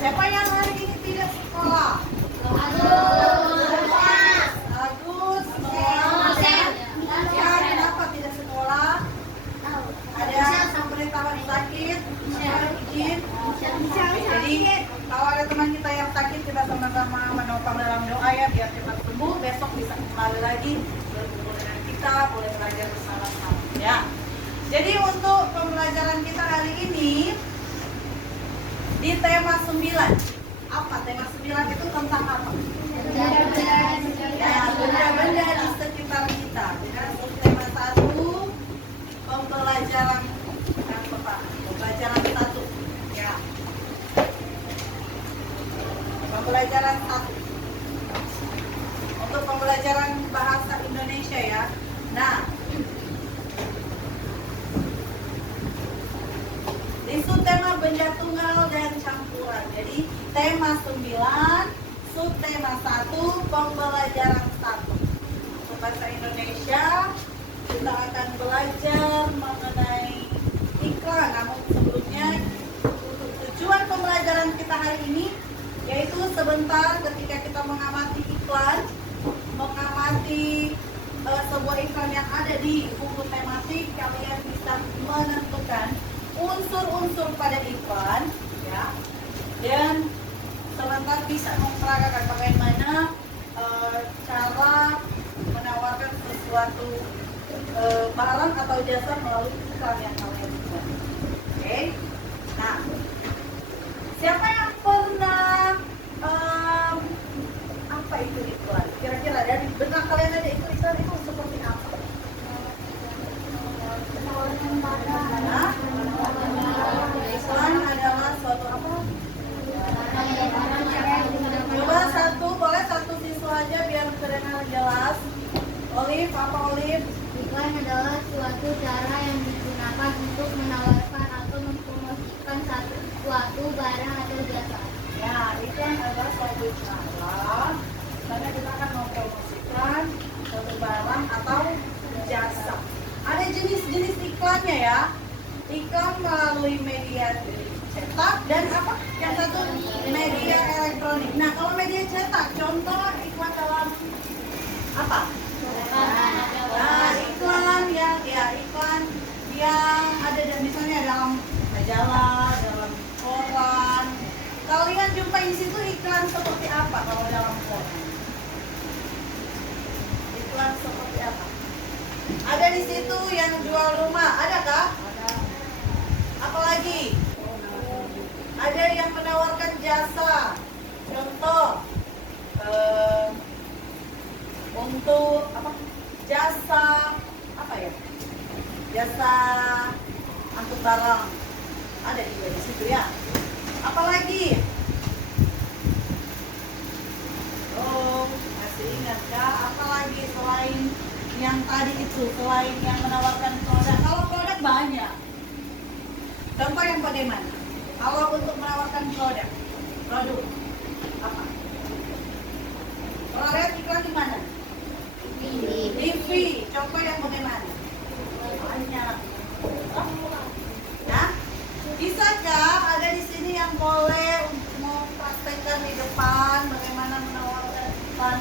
siapa yang hari ini tidak sekolah? Agus, ya, kenapa tidak sekolah? Ada pemberitahuan sakit, izin. Jadi kalau ada teman kita yang sakit, kita sama-sama menopang dalam doa ya biar cepat sembuh. Besok bisa kembali lagi berkumpul dengan kita, boleh belajar bersama-sama ya. Jadi untuk pembelajaran kita hari ini di tema 9. Apa tema 9 itu tentang apa? Ya, benda-benda di sekitar kita. Dengan tema 1 pembelajaran yang pertama, pembelajaran 1 ya. Pembelajaran 1 untuk pembelajaran bahasa Indonesia ya. Nah, di subtema benda tunggal dan campuran. Jadi tema 9, subtema 1, pembelajaran 1. Untuk bahasa Indonesia kita akan belajar mengenai iklan. Namun sebelumnya untuk tujuan pembelajaran kita hari ini yaitu sebentar ketika kita mengamati iklan, mengamati sebuah iklan yang ada di buku tematik, kalian bisa menentukan unsur-unsur pada iklan ya, dan sebentar bisa memperagakan bagaimana cara menawarkan sesuatu barang atau jasa melalui iklan yang kalian buat. Oke. Nah, siapa yang pernah apa itu iklan? Kira-kira dari benak kalian ada iklan itu seperti apa? Nah, iklan adalah suatu apa? Coba boleh satu siswa aja biar terdengar jelas. Olive, apa Olive? Iklan adalah suatu cara yang digunakan untuk menawarkan atau mempromosikan suatu barang atau jasa. Ya, iklan adalah suatu cara karena kita akan mempromosikan suatu barang atau jasa. Ada jenis-jenis iklannya ya. Iklan melalui media cetak dan apa? Yang satu media elektronik. Nah, kalau media cetak, contoh iklan dalam apa? Nah, iklan yang ada dan misalnya dalam majalah, dalam koran. Kalian jumpai di situ iklan seperti apa kalau dalam koran? Iklan seperti apa? Ada di situ yang jual rumah, adakah? Ada. Apalagi? Ada yang menawarkan jasa. Contoh untuk apa? Jasa apa ya? Jasa angkut barang. Ada juga di situ ya. Apalagi? Oh, masih ingatkah? Apalagi selain yang tadi itu, selain yang menawarkan produk? Kalau produk banyak. Contoh yang bagaimana? Kalau untuk menawarkan produk apa? Kalau lihat iklan di mana? TV. Contoh yang bagaimana? Banyak. Nah, bisakah ada di sini yang boleh mau praktekkan di depan bagaimana menawarkan iklan,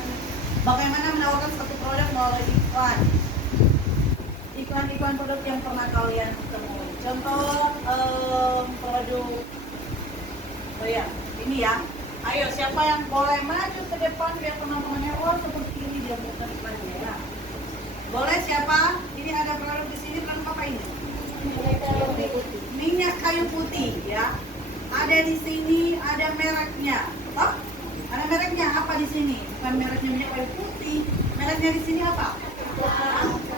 bagaimana menawarkan satu produk melalui iklan? Iklan-iklan produk yang pernah kalian temui. Contoh produk, oh ya, ini ya. Ayo, siapa yang boleh maju ke depan biar teman-temannya, oh seperti ini dia bukan iklannya ya. Boleh siapa? Ini ada produk di sini, produk apa ini? Minyak kayu putih ya. Ada di sini, ada mereknya. Oh, ada mereknya apa di sini? Bukan mereknya minyak kayu putih. Mereknya di sini apa?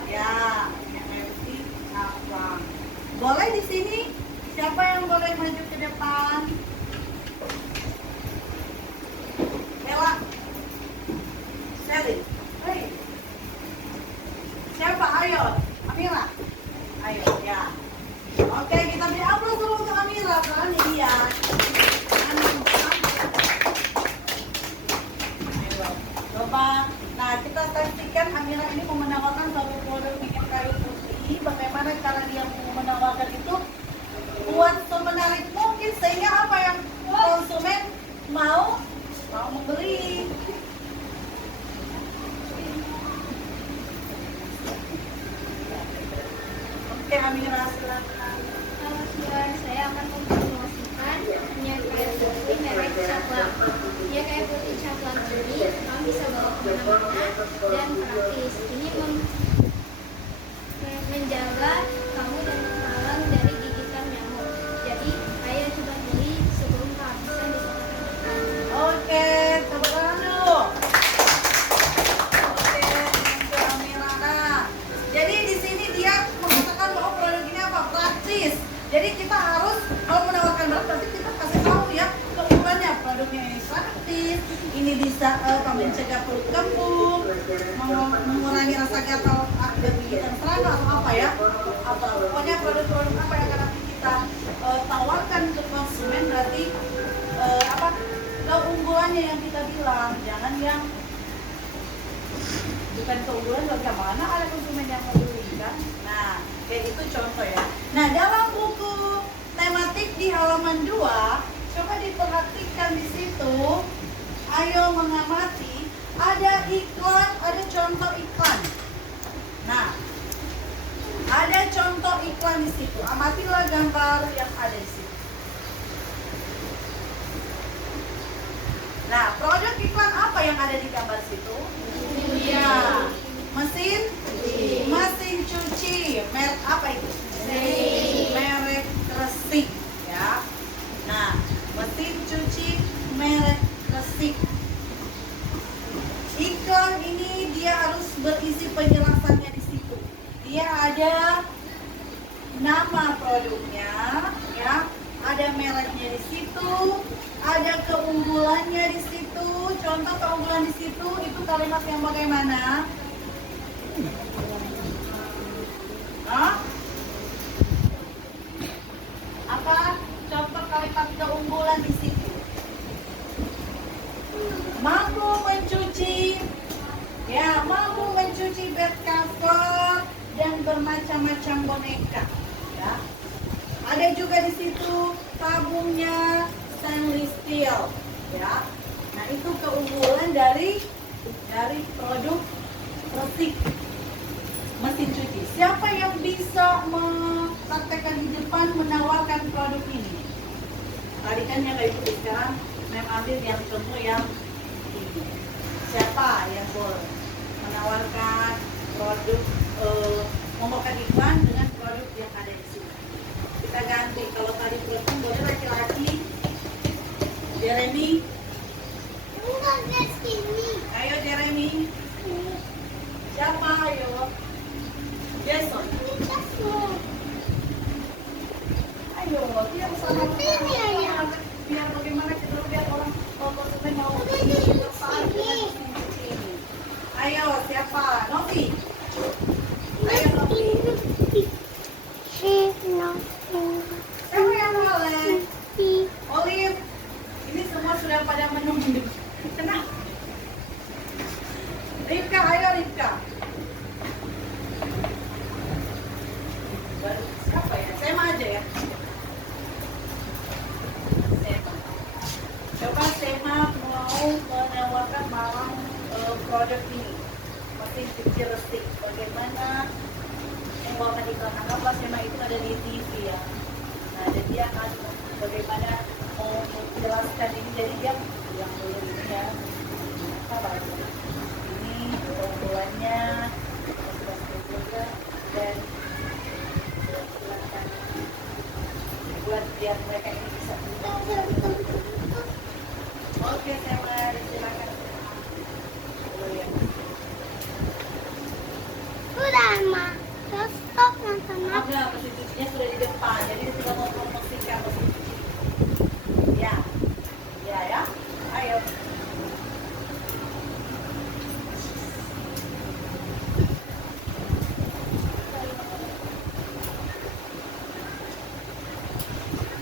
Ya, minyak kayu putih apa? Boleh di sini? Siapa yang boleh maju ke depan? Ella, Selin, hey. Siapa? Ayo, Amira. Ayo, ya. Oke, kita beri aplaus dulu untuk Amira, karena dia. Ayo, coba. Nah, kita pastikan Amira ini mau menawarkan satu produk minyak kayu putih. Bagaimana cara dia mau menawarkan itu? Buat semenarik mungkin, sehingga apa yang Mau? Mau membeli? Oke, Amira, silakan. Halo Suar, saya akan mempromosikan minyak kayu putih merek Caplang. Minyak kayu putih Caplang ini kamu bisa bawa kemana-mana dan praktis. Ini menjaga kamu dan menghalang dari gigitan nyamuk. Jadi, ayo coba beli sebelum kehabisan di toko terdekat. Oke, tepuk tangan dulu. Oke, thank you Amira. Nah, jadi di sini dia mengatakan bahwa produk ini apa? Praktis. Jadi kita harus kalau menawarkan produk berarti kita kasih tahu ya keunggulannya. Produknya ini praktis, ini bisa mencegah perut kembung, mengurangi rasa gatal dan gigitan serangga atau apa ya? Apa? Pokoknya produk-produk apa yang akan kita tawarkan ke konsumen berarti apa? Keunggulannya yang kita bilang, jangan yang bukan keunggulan bagaimana ada konsumen yang mau beli kan. Nah, kayak itu contoh ya. Nah, dalam buku tematik di halaman 2, coba diperhatikan di situ. Ayo mengamati, ada iklan, ada contoh iklan. Nah, ada contoh iklan di situ. Amatilah gambar yang ada di situ. Nah, produk iklan apa yang ada di gambar situ? Ya, mesin cuci. Merek apa itu? Merek Resik ya. Nah, mesin cuci merek Resik. Iklan ini dia harus berisi penjelasannya di situ. Dia ada nama produknya ya, ada mereknya di situ, ada keunggulannya di situ. Contoh keunggulan di situ itu kalimat yang bagaimana? Hah? Apa contoh kalimat keunggulan di situ? Mampu mencuci, ya, mampu mencuci bed cover dan bermacam-macam boneka. Ya. Ada juga di situ tabungnya stainless steel, ya. Nah, itu keunggulan dari produk Resik mesin cuci. Siapa yang bisa mempraktekkan di depan menawarkan produk ini? Tadi kan yang kayak gitu, sekarang Mem ambil yang contoh yang ini. Siapa yang boleh menawarkan produk, membuat iklan dengan produk yang ada di sini? Kita ganti. Kalau tadi perempuan boleh laki-laki. Jeremy. Ayo Jeremy. Siapa ayo? Jason. Ayo, dia bersama biar bagaimana kita lihat orang konsumen mau bersaing dengan mesin cuci ini. Ayo, siapa? Novi. Ayo Novi. Siapa yang boleh? Olive. Ini semua sudah pada menunggu. Kenapa? Ripka, ayo Ripka. Siapa ya? Sema aja ya. Sema. Coba Sema mau menawarkan malam produk ini. Mesin cuci Resik. Bagaimana membawakan iklan? Anggaplah Sema itu ada di TV ya. Nah, dan dia akan bagaimana mau menjelaskan ini. Jadi dia yang dulu ini ya. Apa itu? Ini keunggulannya, dan silakan buat biar mereka ini bisa. Oke, Sema, silakan. Oh, ya. Udah, Ma. Terus stop nonton. Maaf ya, mesin cucinya sudah di depan, jadi kita mau promosikan mesin cuci. Ya, ya. Ayo.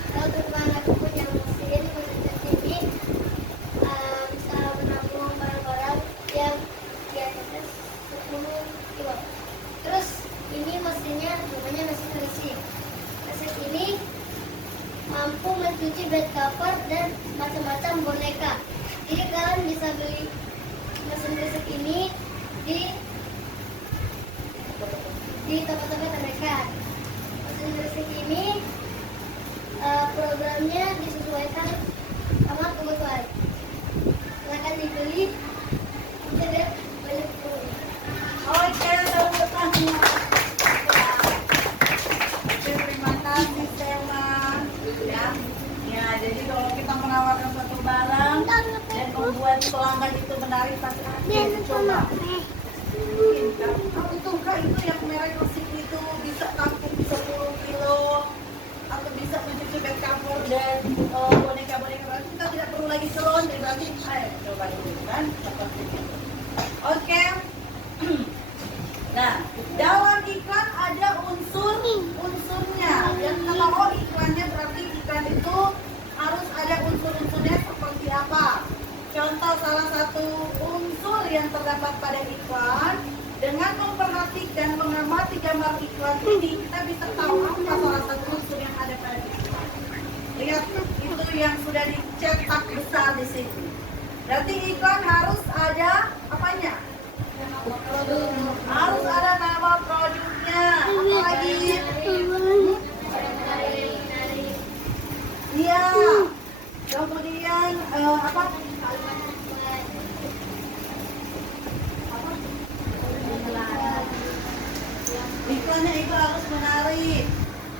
Kalau teman aku punya mesin ini dan macam-macam boneka. Jadi kalian bisa beli mesin gresik ini di tempat-tempat terdekat. Mesin gresik ini programnya disesuaikan sama kebutuhan. Silakan dibeli. Kita lihat banyak kebutuhan. Oke, tepuk tangan. Oke, terima kasih Selma. Ya, jadi kalau kita menawarkan satu barang dan membuat pelanggan itu menarik, pasti kita coba. Itu yang merek gresik itu bisa tampung 10 kilo atau bisa mencuci bed cover dan boneka-boneka baru. Kita tidak perlu lagi salon, jadi berarti ayo coba dulu kan seperti itu. Oke. Nah, dalam iklan ada unsur-unsurnya. Dan kalau iklannya berarti iklan itu harus ada unsur-unsurnya seperti apa? Contoh salah satu unsur yang terdapat pada iklan, dengan memperhatikan mengamati gambar iklan ini, kita bisa tahu apa salah satu unsur yang ada pada iklan. Lihat, itu yang sudah dicetak besar di sini. Berarti iklan harus ada apanya? Harus ada nama produknya. Apa lagi? Iya. Kemudian apa? Iklannya itu harus menarik.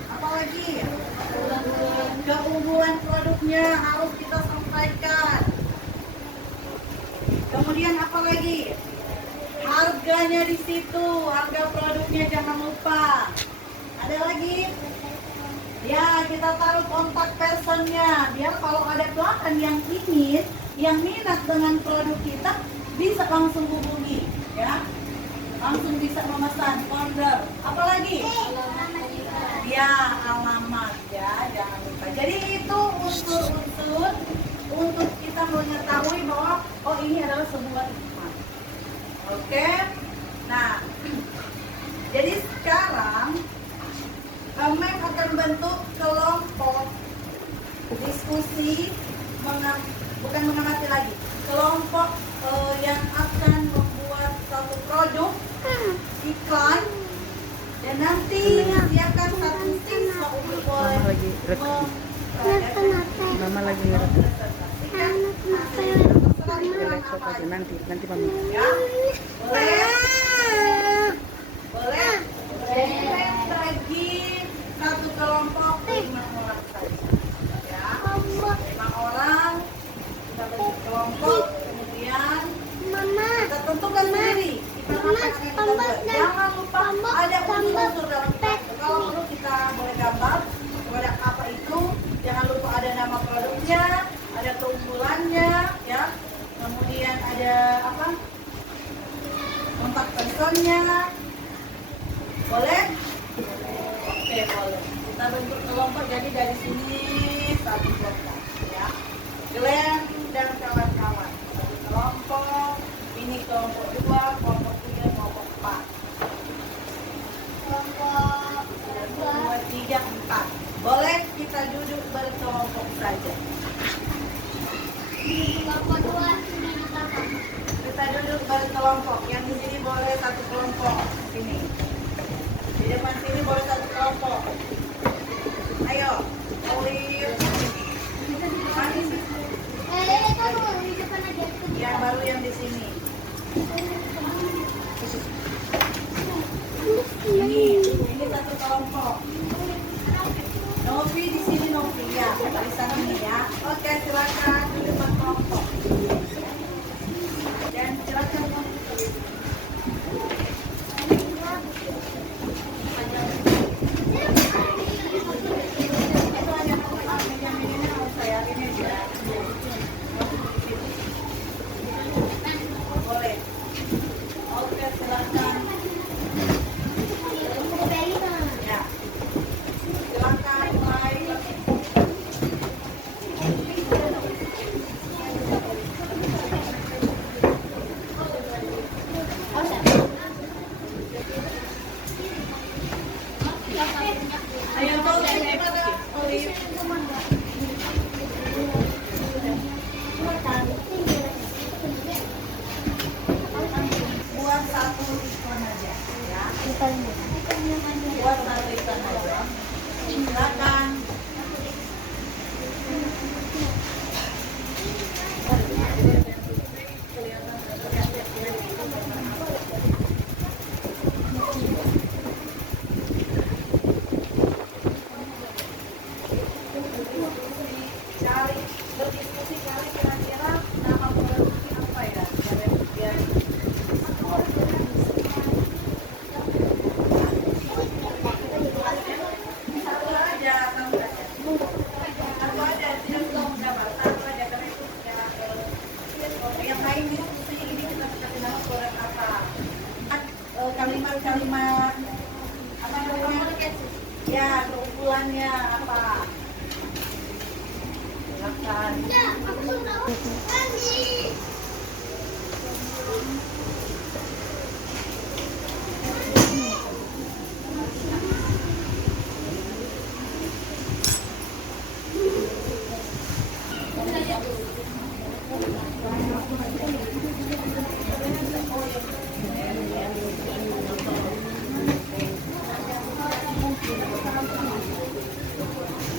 Apalagi keunggulan produknya harus kita sampaikan. Kemudian apa lagi? Harganya di situ, harga produknya jangan lupa. Ada lagi? Ya, kita taruh kontak personnya. Biar kalau ada pelanggan yang ingin, yang minat dengan produk kita, bisa langsung hubungi, ya. Langsung bisa memesan, order. Apalagi? Ya, alamat ya, jangan lupa. Jadi itu unsur-unsur untuk kita mengetahui bahwa oh ini adalah sebuah iklan. Oke. Nah, jadi sekarang kami akan bentuk kelompok diskusi bukan mengamati lagi, kelompok yang akan membuat satu produk iklan dan nanti disediakan satu siswa untuk boleh Mama lagi nanti mami. ya boleh bagi satu kelompok 5 orang saja ya, 5 orang kita bagi kelompok, kemudian kita tentukan sendiri kita apa yang kita buat. Jangan lupa ada unsur-unsur dalam kita. Kalau perlu kita boleh gambar kepada apa itu. Jangan lupa ada nama produknya, ada keunggulannya, ya. Kemudian ada apa? Kontak personnya. Boleh? Oke, boleh. Kita bentuk kelompok jadi dari sini satu kelompok, ya. Glenn dan kawan-kawan. Satu kelompok. Ini kelompok 2, kelompok 3, kelompok 4. Kelompok 2, 3, 4. Boleh kita duduk berkelompok saja. kelompok 2 sudah ditata. Kita duduk berkelompok. Yang di sini boleh satu kelompok. Sini. Di depan sini boleh satu kelompok. Ayo, Olive. Mari. Kamu di depan aja. Yang baru yang di sini. Ini satu kelompok. Novi di sini Novi ya, di sana ini ya. Oke, silakan duduk berkelompok. Dan silakan itu hanya sekali kira-kira nama produksi apa ya? Biar satu aja, kamu aja. Satu aja, tidak perlu mendapat. Satu aja karena itu yang lain itu ini kita kasih nama produk apa? Kalimat-kalimat apa namanya? Ya, keunggulannya apa? Silakan.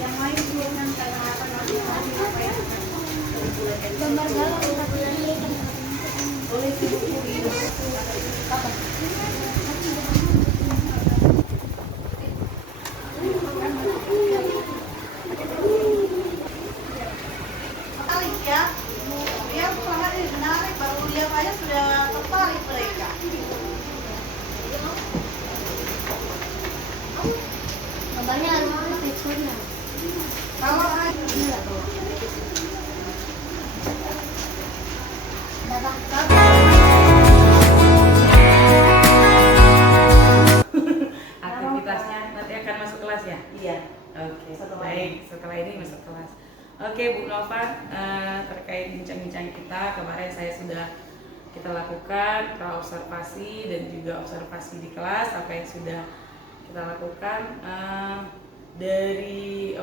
Yang lain belum yang kayak apa ya? Gambar galon Boleh dibukuin. Apa? Menarik ya. Dia sangat menarik, baru lihat aja sudah tertarik mereka. gambarnya harus pakai warna. Kalau ada Aktivitasnya nanti akan masuk kelas ya? iya. Oke, Setelah baik. Setelah ini masuk kelas. Oke, Bu Nova, terkait bincang-bincang kita kemarin kita lakukan praobservasi dan juga observasi di kelas apa yang sudah kita lakukan dari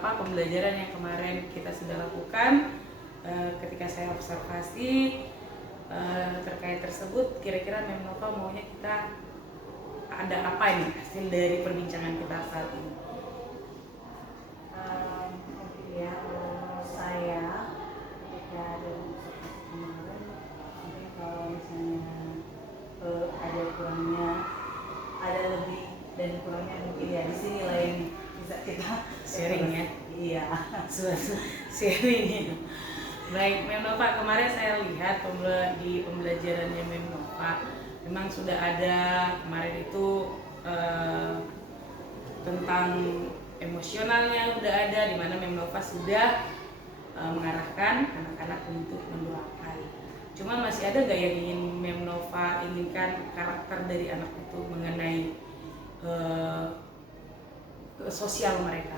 pembelajaran yang kemarin kita sudah lakukan. Ketika saya observasi terkait tersebut, kira-kira Mem Nova maunya kita ada apa ini hasil dari perbincangan kita saat ini? Ya, saya ketika ada kemarin, mungkin kalau misalnya ada kurangnya, ada lebih dan kurangnya mungkin ya di sini lah yang bisa kita Sharing ya? Iya. Sharing ya. Baik, Mem Nova, kemarin saya lihat di pembelajarannya Mem Nova memang sudah ada kemarin itu tentang emosionalnya udah ada, di mana Mem Nova sudah mengarahkan anak-anak untuk mendoakan. Cuman masih ada nggak yang ingin Mem Nova inginkan karakter dari anak itu mengenai sosial mereka?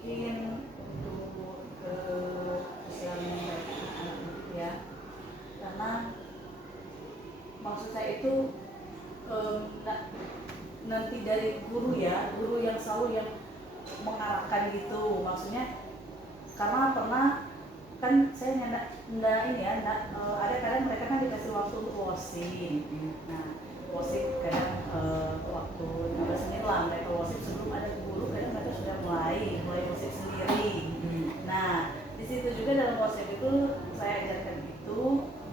Mungkin untuk ke sosialnya anak ya, karena maksud saya itu nanti dari guru ya, guru yang selalu yang mengarahkan gitu, maksudnya karena pernah kan saya nggak ini ya, ada kadang mereka kan dikasih waktu untuk wosin. Nah, wosin kadang waktu 15 menit lah mereka wosin sebelum ada guru, kadang mereka sudah mulai wosin sendiri. Nah, di situ juga dalam wosin itu saya ajarkan itu,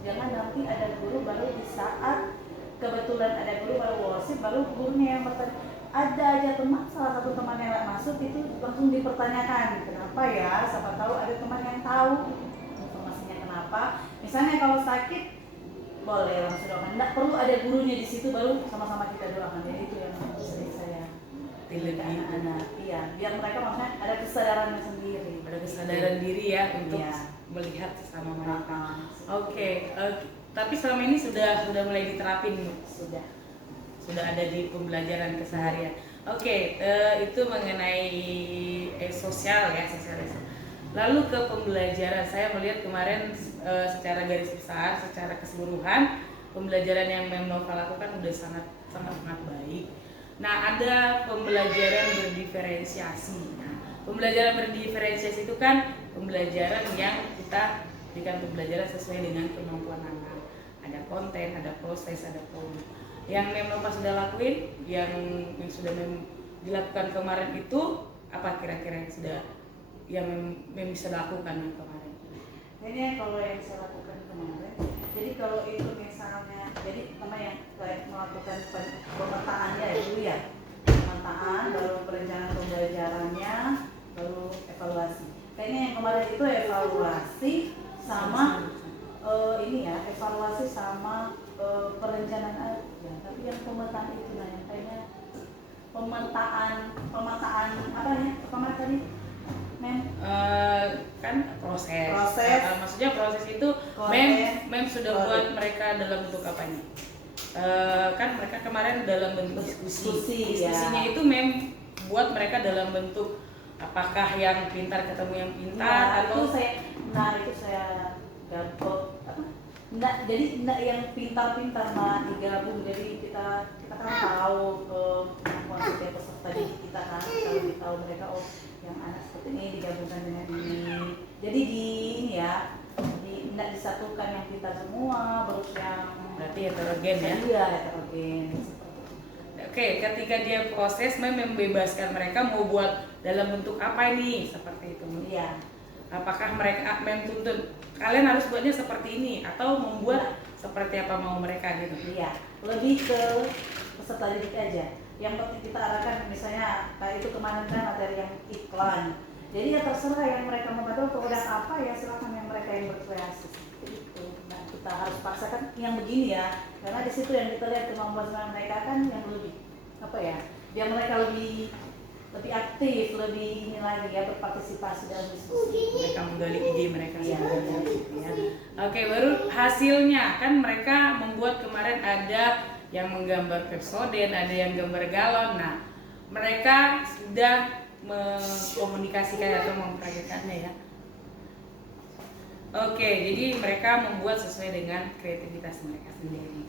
jangan nanti ada guru baru di saat kebetulan ada guru baru wosin, baru gurunya yang bertanya. Ada aja salah satu teman yang masuk itu langsung dipertanyakan, kenapa ya? Siapa tahu ada teman yang tahu informasinya kenapa. Misalnya kalau sakit boleh langsung doakan, tidak perlu ada gurunya di situ, baru sama-sama kita doakan. Jadi itu yang sering saya pilih ke anak-anak, iya, biar mereka maksudnya ada kesadarannya sendiri, Ada kesadaran diri ya untuk Iya. melihat sesama mereka. Oke, tapi selama ini sudah mulai diterapin, Bu? Sudah ada di pembelajaran keseharian. Oke, itu mengenai sosial ya, sosialisasi. Lalu ke pembelajaran, saya melihat kemarin secara garis besar, secara keseluruhan pembelajaran yang Mem Nova lakukan sudah sangat baik. Nah, ada pembelajaran berdiferensiasi. Nah, pembelajaran berdiferensiasi itu kan pembelajaran yang kita berikan pembelajaran sesuai dengan kemampuan anak. Ada konten, ada proses, ada produk. Yang Mem Nova sudah lakuin, yang sudah dilakukan kemarin itu apa kira-kira yang Mem bisa lakukan kemarin? Kayaknya kalau yang saya lakukan kemarin, jadi kalau itu misalnya, jadi pertama yang melakukan pemetaan ya dulu ya, pemetaan, baru perencanaan pembelajarannya, baru evaluasi. kayaknya yang kemarin itu evaluasi sama ini ya, evaluasi sama perencanaan aja. Tapi yang pemetaan itu nah yang kayaknya pemetaan apa ya? Kemarin tadi kan proses. Proses. Maksudnya proses itu mem sudah buat mereka dalam bentuk apa nih? Kan mereka kemarin dalam bentuk diskusi. Diskusinya itu mem buat mereka dalam bentuk apakah yang pintar ketemu yang pintar atau itu saya gabung apa? Enggak yang pintar-pintar digabung. Jadi kita kan tahu kemampuan setiap peserta didik kita kan, kita lebih tahu mereka yang anak seperti ini digabungkan dengan ini. Jadi ini ya, enggak disatukan yang pintar semua, baru yang berarti heterogen ya? Iya, heterogen. Oke, ketika dia proses membebaskan mereka mau buat dalam bentuk apa ini seperti itu. Iya. Apakah mereka tuntut kalian harus buatnya seperti ini atau membuat seperti apa mau mereka gitu? Iya, lebih ke peserta didik aja. Yang penting kita arahkan misalnya kayak itu kemarin kan materi yang iklan. Jadi ya terserah yang mereka mau bantu produk apa ya silakan yang mereka yang berkreasi. Itu. Nah, kita harus paksakan yang begini ya, karena di situ yang kita lihat kemampuan mereka kan yang lebih apa ya? Biar mereka lebih aktif, lebih ini lagi ya berpartisipasi dalam diskusi. Mereka menggali ide mereka sendiri. Ya. Oke, baru hasilnya kan mereka membuat kemarin ada yang menggambar Pepsodent, ada yang gambar galon. Nah, mereka sudah mengkomunikasikan atau mempraktikkannya ya. Oke, jadi mereka membuat sesuai dengan kreativitas mereka sendiri.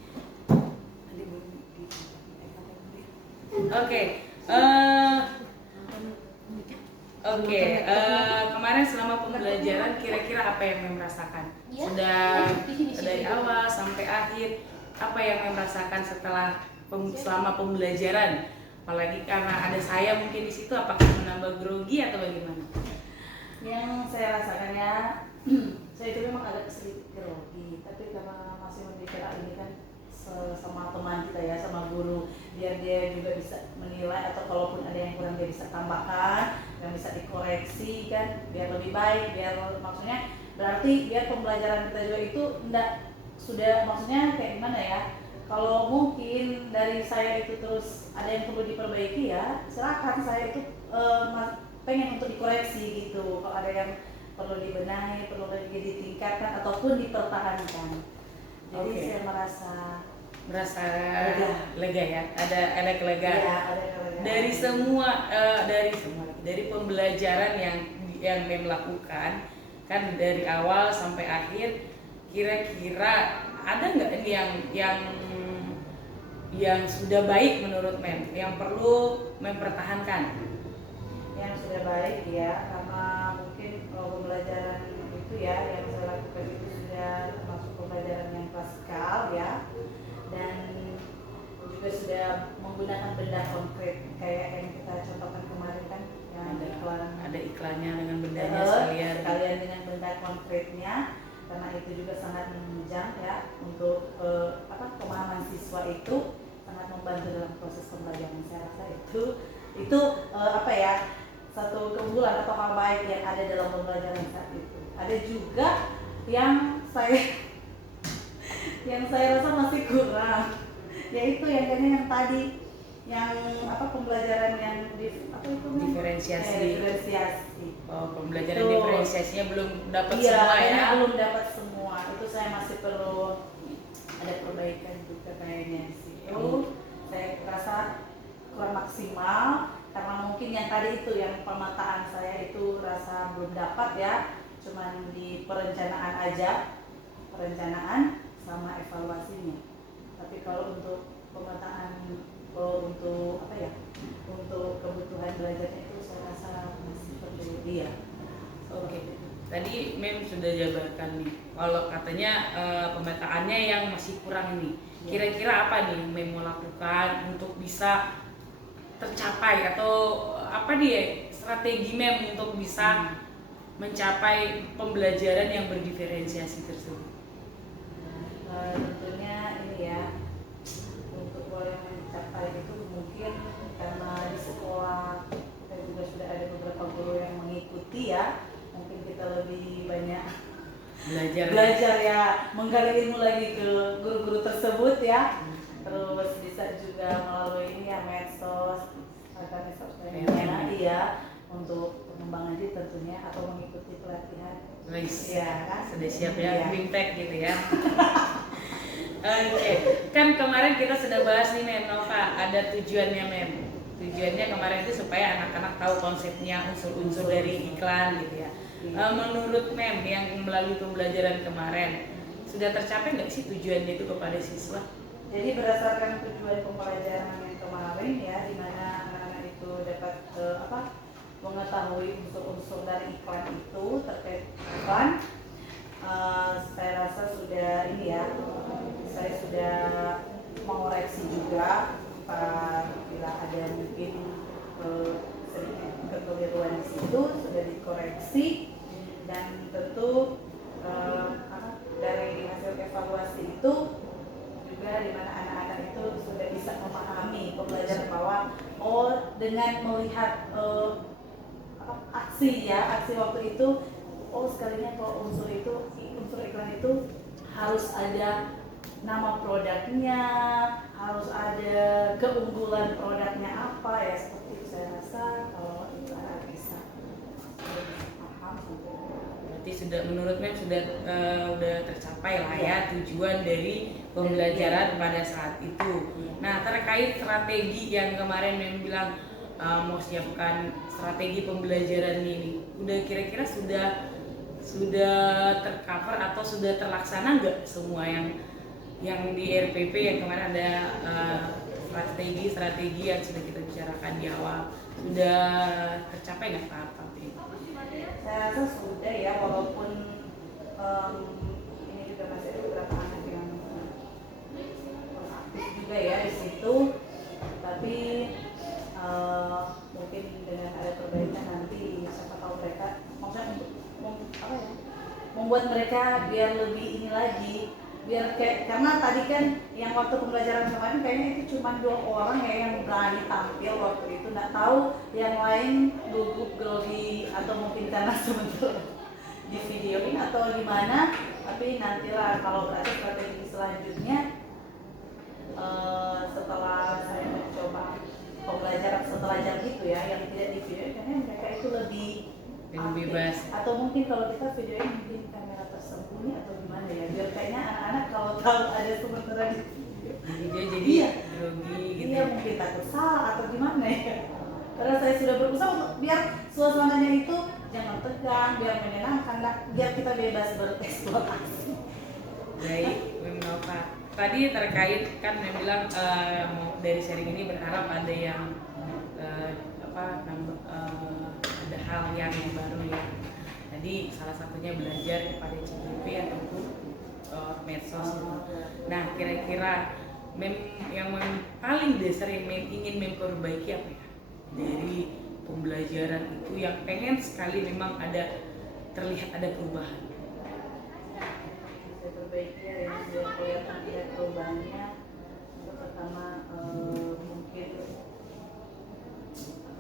Kemarin selama pembelajaran kira-kira apa yang Mem rasakan? Sudah dari awal sampai akhir, apa yang Mem rasakan selama pembelajaran? Apalagi karena ada saya mungkin di situ, apakah menambah grogi atau bagaimana? Yang saya rasakannya, saya itu memang agak sedikit grogi, tapi karena masih membicara ini kan sama teman kita ya, sama guru, biar dia juga bisa menilai atau kalaupun ada yang kurang dia bisa tambahkan, yang bisa dikoreksi kan, biar lebih baik, biar maksudnya berarti biar pembelajaran kita juga itu sudah maksudnya kayak gimana ya? Kalau mungkin dari saya itu terus ada yang perlu diperbaiki ya, silakan, saya itu pengen untuk dikoreksi gitu. Kalau ada yang perlu dibenahi, perlu lagi ditingkatkan ataupun dipertahankan. Jadi saya merasa lega ya, ada efek lega. Ya, ada lega. Dari pembelajaran yang Mem lakukan kan dari awal sampai akhir, kira-kira ada nggak ini yang sudah baik menurut Mem, yang perlu mempertahankan? Yang sudah baik ya, karena mungkin pembelajaran itu ya yang saya lakukan itu sudah termasuk pembelajaran yang klasikal ya, dan juga sudah menggunakan benda konkret kayak yang kita contohkan kemarin kan, yang ada iklannya dengan bendanya sekalian dengan benda konkretnya, karena itu juga sangat menunjang ya untuk pemahaman siswa itu, sangat membantu dalam proses pembelajaran. Saya rasa itu satu keunggulan atau hal baik yang ada dalam pembelajaran saat itu. Ada juga yang saya rasa masih kurang, yaitu yang tadi yang pembelajaran yang diferensiasi. Pembelajaran itu, diferensiasinya belum dapat semua ya. Belum dapat semua. Itu saya masih perlu ada perbaikan juga kayaknya sih. Saya rasa kurang maksimal karena mungkin yang tadi itu yang pemetaan saya itu rasa belum dapat ya, cuman di perencanaan aja, perencanaan sama evaluasinya. Tapi kalau untuk pemetaan untuk kebutuhan belajarnya itu saya rasa masih perlu dia. Oke. Tadi Mem sudah jabarkan nih, kalau katanya pemetaannya yang masih kurang ini. Kira-kira apa nih yang Mem mau lakukan untuk bisa tercapai, atau apa nih strategi Mem untuk bisa mencapai pembelajaran yang berdiferensiasi tersebut? Tentunya ini ya, untuk boleh mencapai itu mungkin karena di sekolah kita juga sudah ada beberapa guru yang mengikuti ya, mungkin kita lebih banyak belajar ya, menggali ilmu lagi ke guru-guru tersebut ya. Terus bisa juga melalui ini ya medsos, medsos lainnya ya, untuk pengembangan diri tentunya atau mengikuti pelatihan. ya kan? sudah siap ya, Iya. fintech gitu ya. Oke, kan kemarin kita sudah bahas nih Mem Nova, ada tujuannya Mem. Tujuannya kemarin itu supaya anak-anak tahu konsepnya, unsur-unsur dari iklan gitu ya. Menurut Mem yang melalui pembelajaran kemarin, sudah tercapai nggak sih tujuannya itu kepada siswa? Jadi berdasarkan tujuan pembelajaran yang kemarin ya, di mana anak-anak itu dapat mengetahui unsur-unsur dari iklan itu terkait iklan, saya rasa sudah ini ya, saya sudah mengoreksi juga bila ada mungkin sedikit kekeliruan di situ sudah dikoreksi, dan tentu dari hasil evaluasi itu juga di mana anak-anak itu sudah bisa memahami pembelajaran bahwa dengan melihat aksi waktu itu, sekalinya kalau unsur iklan itu harus ada nama produknya, harus ada keunggulan produknya apa ya, seperti itu. Saya rasa kalau itu anak bisa paham. Berarti sudah menurut Mem sudah tercapai lah ya tujuan dari pembelajaran pada saat itu. Nah, terkait strategi yang kemarin Mem bilang mau siapkan strategi pembelajaran ini, udah kira-kira sudah tercover atau sudah terlaksana nggak semua yang di RPP yang kemarin ada strategi yang sudah kita bicarakan di awal, sudah tercapai nggak tahap ini? Saya rasa sudah ya, walaupun ini juga masih ada beberapa anak yang aktif juga ya di situ, tapi mungkin dengan ada perbaikan nanti siapa tahu mereka maksudnya membuat mereka biar lebih ini lagi, biar karena tadi kan yang waktu pembelajaran kemarin kayaknya itu cuma 2 orang ya yang berani tampil waktu itu, nggak tahu yang lain gugup grogi atau mungkin karena sebentar di videoin atau gimana, tapi nantilah kalau berarti strategi selanjutnya setelah saya mencoba pembelajaran setelah jam itu ya yang tidak di video, karena mereka itu lebih bebas, atau mungkin kalau kita videoin mungkin kamera tersembunyi atau gimana ya, biar kayaknya anak-anak kalau tahu ada sementara di video jadi grogi gitu. Iya, mungkin takut salah atau gimana ya, karena saya sudah berusaha untuk biar suasananya itu jangan tegang, biar menyenangkan, biar kita bebas bereksplorasi. Baik, Mem Nova. Tadi terkait kan Mem bilang dari sharing ini berharap ada yang ada hal yang baru ya. Tadi salah satunya belajar kepada CGP ataupun medsos. Nah, kira-kira yang paling dasar yang ingin Mem perbaiki apa ya dari pembelajaran itu yang pengen sekali memang terlihat ada perubahan? Perbaiki yang biar kelihatan tidak perubahannya, untuk pertama mungkin itu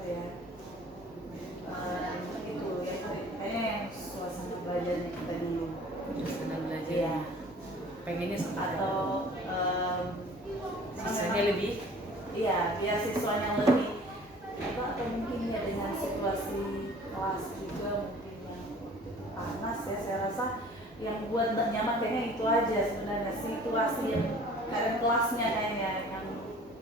ya kayaknya yang suasana belajarnya kita dulu, Suasana belajar ya, pengennya seperti atau sisanya lebih iya biar siswanya lebih atau mungkin ya dengan situasi kelas juga mungkin yang panas ya, saya rasa yang buat nggak nyaman kayaknya itu aja sebenarnya, situasi yang keadaan kelasnya kayaknya yang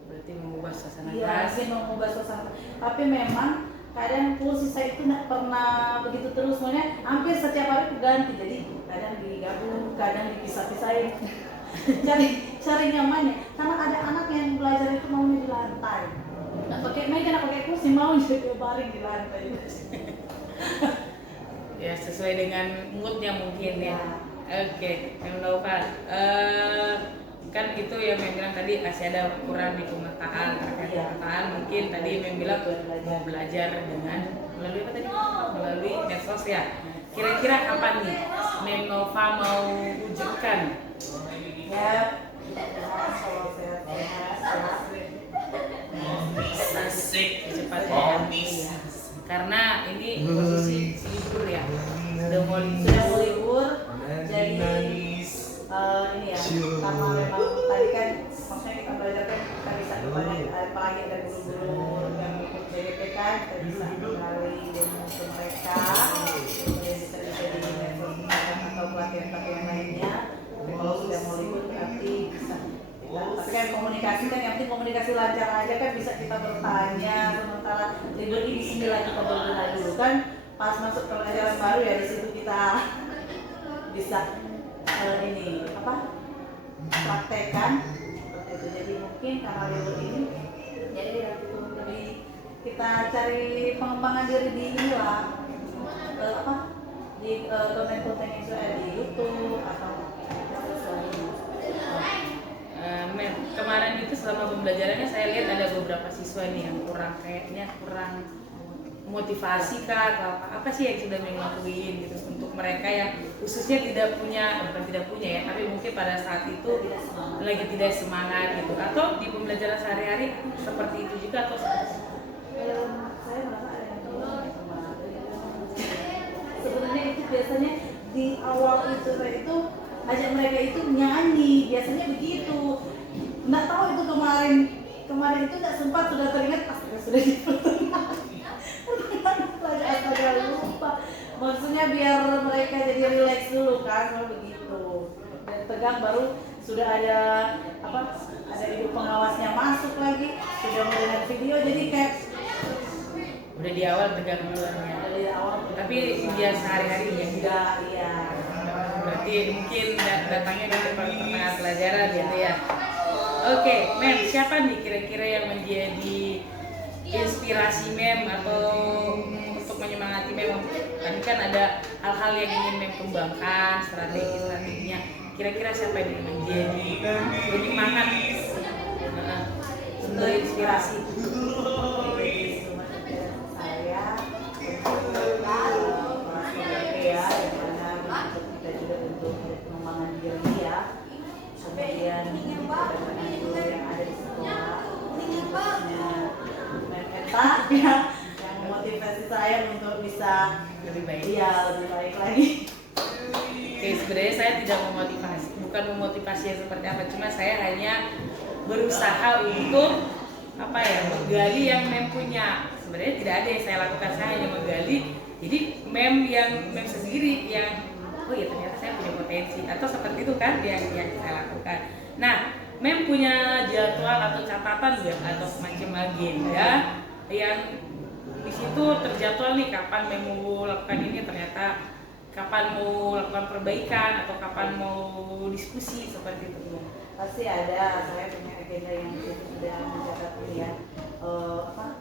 berarti mengubah suasana iya, kelas. mungkin mengubah suasana. Tapi memang kadang full sisa itu nggak pernah begitu terus, sebenarnya hampir setiap hari ganti, jadi kadang digabung, kadang dipisah-pisahin. cari nyamannya, karena ada anak yang belajar itu maunya di lantai, nggak pakai meja, nggak pakai kursi, mau jadi baring di lantai. Ya sesuai dengan moodnya mungkin ya. Oke, Mem Nova, kan itu yang Mem bilang tadi masih ada kurang di pemetaan, terkait pemetaan mungkin tadi Mem bilang mau belajar dengan melalui apa tadi? Melalui medsos ya. Kira-kira kapan nih Mem Nova mau wujudkan? Ya, kalau sehat-sehat Asik secepatnya. Karena ini posisi libur ya. sudah mau libur. Jadi ini ya, karena memang tadi kan maksudnya kita belajar kan kita bisa apalagi ada guru-guru yang ikut JDP kan, kita bisa mengenali demo ke mereka, kemudian bisa jadi level atau pelatihan-pelatihan lainnya. Tapi kalau sudah mau libur berarti bisa kita, tapi kan komunikasi kan yang penting komunikasi lancar aja kan, bisa kita bertanya, sementara libur ini sini lagi kita berguna dulu kan, pas masuk pelajaran baru ya di situ kita bisa ini apa praktekkan seperti itu. Jadi mungkin karena libur ini jadi lebih kita cari pengembangan diri di inilah apa di konten-konten yang sudah ada di YouTube atau kemarin itu selama pembelajarannya saya lihat ada beberapa siswa nih yang kurang motivasi kah atau apa sih yang sudah ngelakuin gitu untuk mereka yang khususnya bukan tidak punya ya, tapi mungkin pada saat itu lagi tidak semangat gitu, atau di pembelajaran sehari-hari seperti itu juga atau saya merasa ada yang sebenarnya itu biasanya di awal itu ajak mereka itu nyanyi, biasanya begitu. Nggak tahu itu kemarin itu nggak sempat, sudah teringat sudah di astaga lupa. Maksudnya biar mereka jadi relax dulu kan, kalau begitu. Dan tegang baru sudah ada ibu pengawasnya masuk lagi, sudah melihat video, jadi kayak udah di awal tegang duluannya. Dari awal. Tapi dia sehari-hari ya tidak, iya. Berarti mungkin datangnya di pertengahan pelajaran gitu ya. Oke, Mem, siapa nih kira-kira yang menjadi inspirasi Mem atau untuk menyemangati Mem? Tadi kan ada hal-hal yang ingin Mem kembangkan, strategi-strateginya. Kira-kira siapa yang menjadi penyemangat, sumber inspirasi? Kemudian teman-teman guru yang ada di sekolah, khususnya Meta ya, yang memotivasi saya untuk bisa Lebih baik. Iya, lebih baik lagi. Oke, sebenarnya saya tidak bukan memotivasi yang seperti apa, cuma saya hanya berusaha untuk menggali yang Mem punya. Sebenarnya tidak ada yang saya lakukan, saya hanya menggali. Jadi Mem sendiri yang oh ya ternyata saya punya potensi atau seperti itu kan yang saya lakukan. Nah, Mem punya jadwal atau catatan nggak atau semacam agenda yang di situ terjadwal nih kapan Mem mau lakukan ini, ternyata kapan mau lakukan perbaikan atau kapan mau diskusi seperti itu. Pasti ada, saya punya agenda yang sudah mencatat ya.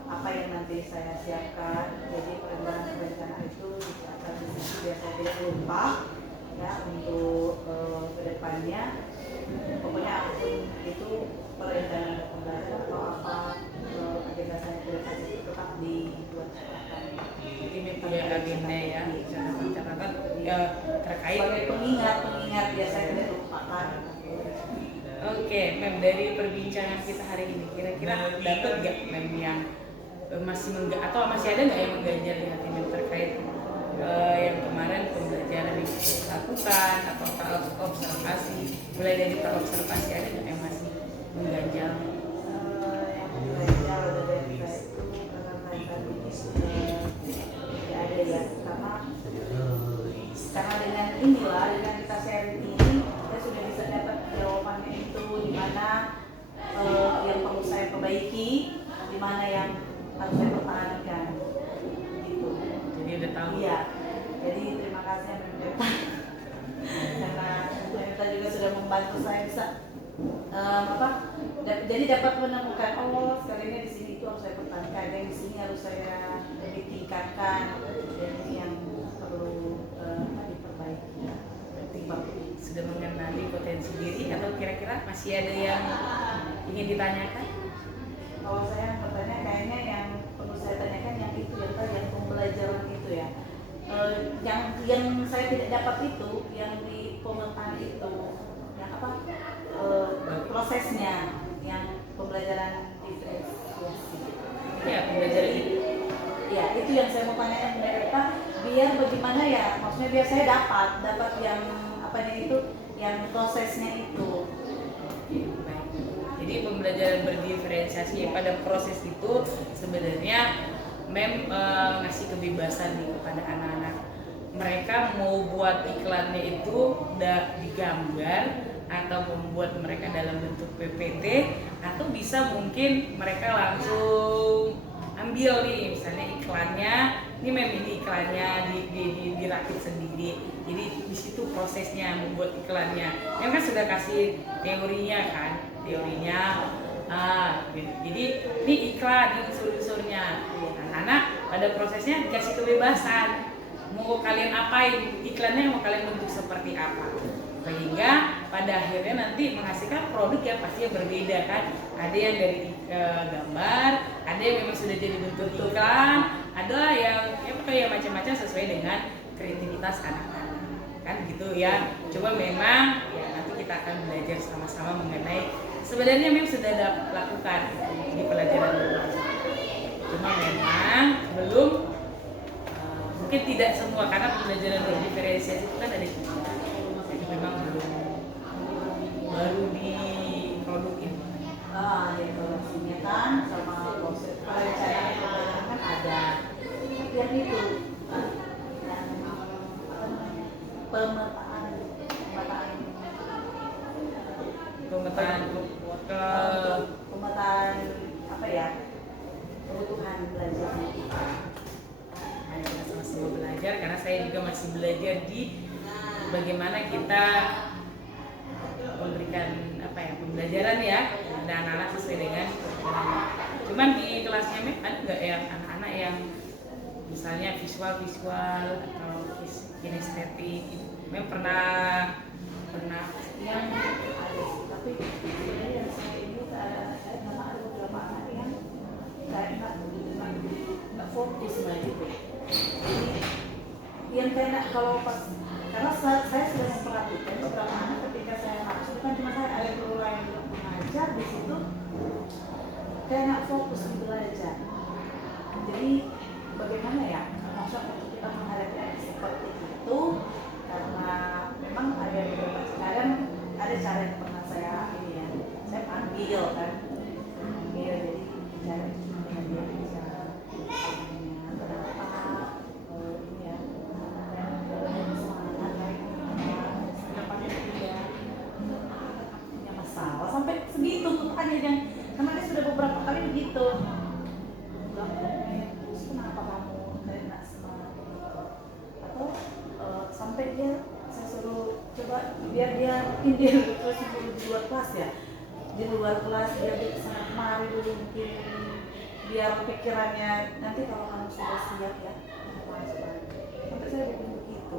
Apa yang nanti saya siapkan, jadi perencanaan itu akan biar saya tidak lupa ya untuk kedepannya. Pokoknya apapun itu perencanaan pembelajaran atau apa agenda saya ke depan itu tetap dibuat catatan. Jadi punya agenda ya, catatan ya terkait sebagai pengingat biasanya tidak lupakan. Oke, Mem, dari perbincangan kita hari ini kira-kira dapat nggak Mem yang masih ada nggak yang mengganjal di hati Mem terkait yang kemarin pembelajaran yang dilakukan atau observasi, mulai dari observasi ada nggak yang masih mengganjal? Yang mengganjal dari saya itu karena tadi ini sudah tidak ada ya, karena dengan kita sharing ini saya sudah bisa dapat jawabannya itu di mana yang perlu saya perbaiki, di mana yang harus saya pertahankan gitu. Jadi udah tahu. Iya. Jadi terima kasih Meta karena Meta juga sudah membantu saya bisa jadi dapat menemukan sekali ini di sini itu harus saya pertahankan, dan di sini harus saya lebih tingkatkan, dan ini yang perlu diperbaiki. Sudah mengenali potensi diri atau kira-kira masih ada yang ingin ditanyakan? Kalau saya bertanya kayaknya yang perlu saya tanyakan yang itu yang pembelajaran itu ya. Yang saya tidak dapat itu yang di pemetaan itu yang prosesnya yang pembelajaran diferensiasi. Ya, pembelajaran itu. Ya, itu yang saya mau tanyakan mereka biar bagaimana ya, maksudnya biar saya dapat yang apanya itu, yang prosesnya itu. Baik. Jadi pembelajaran berdiferensiasi pada proses itu sebenarnya ngasih kebebasan nih kepada anak-anak. Mereka mau buat iklannya itu udah digambar atau membuat mereka dalam bentuk PPT, atau bisa mungkin mereka langsung ambil nih misalnya iklannya, ini iklannya dirakit sendiri. Jadi di situ prosesnya membuat iklannya. Yang kan sudah kasih teorinya kan, gitu. Jadi ini iklan, ini unsur-unsurnya. Anak-anak pada prosesnya dikasih kebebasan. Mau kalian apain, iklannya mau kalian bentuk seperti apa. Sehingga pada akhirnya nanti menghasilkan produk yang pastinya berbeda kan. Ada yang dari gambar, ada yang memang sudah jadi bentuk iklan, ada yang kayak macam-macam sesuai dengan kreativitas anak-anak kan gitu ya. Coba memang ya nanti kita akan belajar sama-sama mengenai sebenarnya memang sudah lakukan di pelajaran berbahasa. Cuma memang belum mungkin tidak semua, karena pembelajaran berdiferensiasi itu kan ada juga. Jadi memang belum baru diprodukin. Informasinya kan sama proses perencanaan pembelajaran kan ada. Yang itu yang pemetaan apa ya, kebutuhan belajarnya. Ayo kita sama-sama belajar, karena saya juga masih belajar di bagaimana kita memberikan pembelajaran ya dan anak-anak sesuai dengan kurikulum. Cuman di kelasnya ada nggak yang anak-anak yang misalnya visual atau kinestetik? Memang pernah Yang ada, tapi sebenarnya yang saya ini saya ada beberapa anak yang nggak fokus gitu. Jadi yang kayak kalau pas, karena saya sudah memperhatikan beberapa anak ketika saya masuk, bukan cuma saya, ada guru lain yang mengajar di situ kayak nggak fokus belajar. Jadi bagaimana ya, maksudnya untuk kita menghadapi seperti itu, karena memang ada beberapa kadang ada cara yang pernah saya ambil kan, jadi cara dia bisa kenapa ini ya semangat depannya dia punya masalah sampai segitu tuh kan ya, karena dia sudah beberapa kali begitu. Terus kenapa kamu kayak nggak semangat atau sampai saya suruh coba biar dia mungkin dia terus di luar kelas ya, di luar kelas dia sangat kemari dulu, mungkin biar pikirannya nanti kalau kamu sudah siap ya masuk lagi. Sampai saya bikin begitu.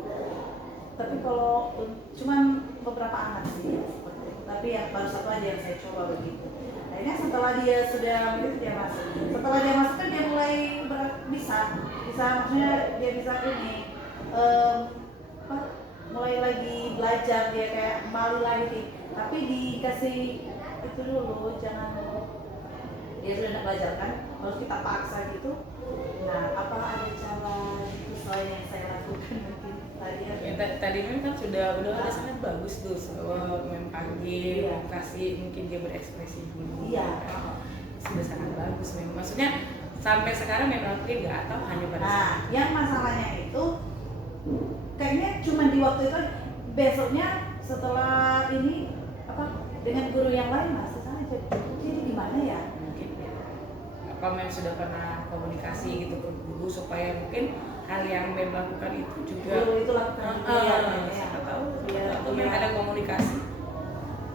Tapi kalau cuman beberapa anak sih seperti itu, tapi yang baru satu aja yang saya coba begitu. Akhirnya setelah dia sudah begitu dia masuk. Setelah dia masuk kan dia mulai bisa maksudnya dia bisa ini mulai lagi belajar, dia kayak malu lagi, tapi dikasih itu dulu, jangan dia sudah tidak belajar kan, harus kita paksa gitu. Nah, apa ada cara itu selain yang saya lakukan mungkin tadi ya, tadi memang kan sudah ada sangat bagus tuh, panggil, kasih mungkin dia berekspresi dulu. Iya. Sudah sangat bagus memang. Maksudnya sampai sekarang memang mungkin nggak tahu hanya pada yang masalahnya itu kayaknya cuma di waktu itu, besoknya setelah ini dengan guru yang lain masih sama aja. Jadi gimana ya? Mungkin ya. Apa memang sudah pernah komunikasi gitu ke guru supaya mungkin hal yang memang lakukan itu juga guru itu lakukan siapa tahu atau memang ada komunikasi.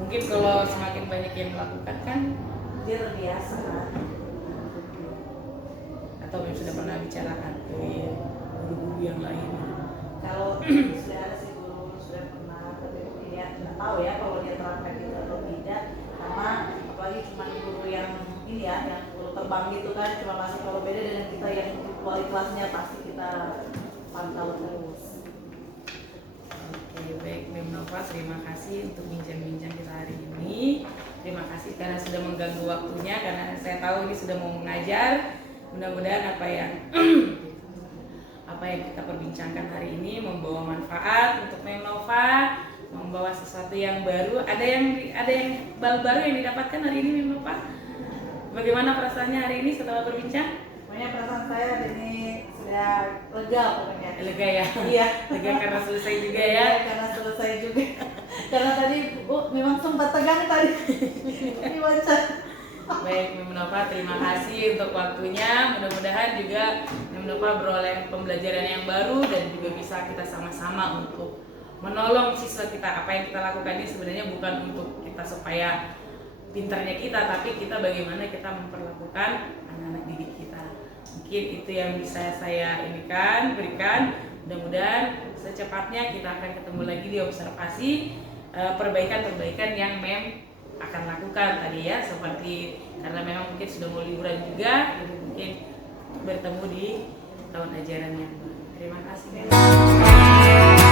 Mungkin kalau semakin banyak yang melakukan kan dia terbiasa kan. Atau memang sudah pernah bicarakan ke guru-guru yang lain. Kalau sudah ada si guru sudah pernah, tapi mungkin ya nggak tahu ya kalau dia terapkan itu atau tidak, karena apalagi cuma guru yang ini ya, yang guru terbang gitu kan, cuma masih kalau beda dengan kita yang wali kelasnya pasti kita pantau terus. Oke, baik Mem Nova, terima kasih untuk bincang-bincang kita hari ini. Terima kasih karena sudah mengganggu waktunya, karena saya tahu ini sudah mau mengajar. Mudah-mudahan apa apa yang kita perbincangkan hari ini membawa manfaat untuk Mem Nova, membawa sesuatu yang baru. Ada yang baru yang didapatkan hari ini Mem Nova? Bagaimana perasaannya hari ini setelah berbincang? Pokoknya perasaan saya hari ini sudah lega pokoknya. Lega ya? Iya. Lega karena selesai juga ya? Karena selesai juga. Karena tadi memang sempat tegang tadi. Ini wajar. Baik, Mem Nova, terima kasih untuk waktunya. Mudah-mudahan juga Mem Nova beroleh pembelajaran yang baru dan juga bisa kita sama-sama untuk menolong siswa kita. Apa yang kita lakukan ini sebenarnya bukan untuk kita supaya pintarnya kita, tapi kita bagaimana kita memperlakukan anak-anak didik kita. Mungkin itu yang bisa saya berikan. Mudah-mudahan secepatnya kita akan ketemu lagi di observasi perbaikan-perbaikan yang Mem akan lakukan tadi ya, seperti karena memang mungkin sudah mau liburan juga, jadi mungkin bertemu di tahun ajaran yang baru. Terima kasih.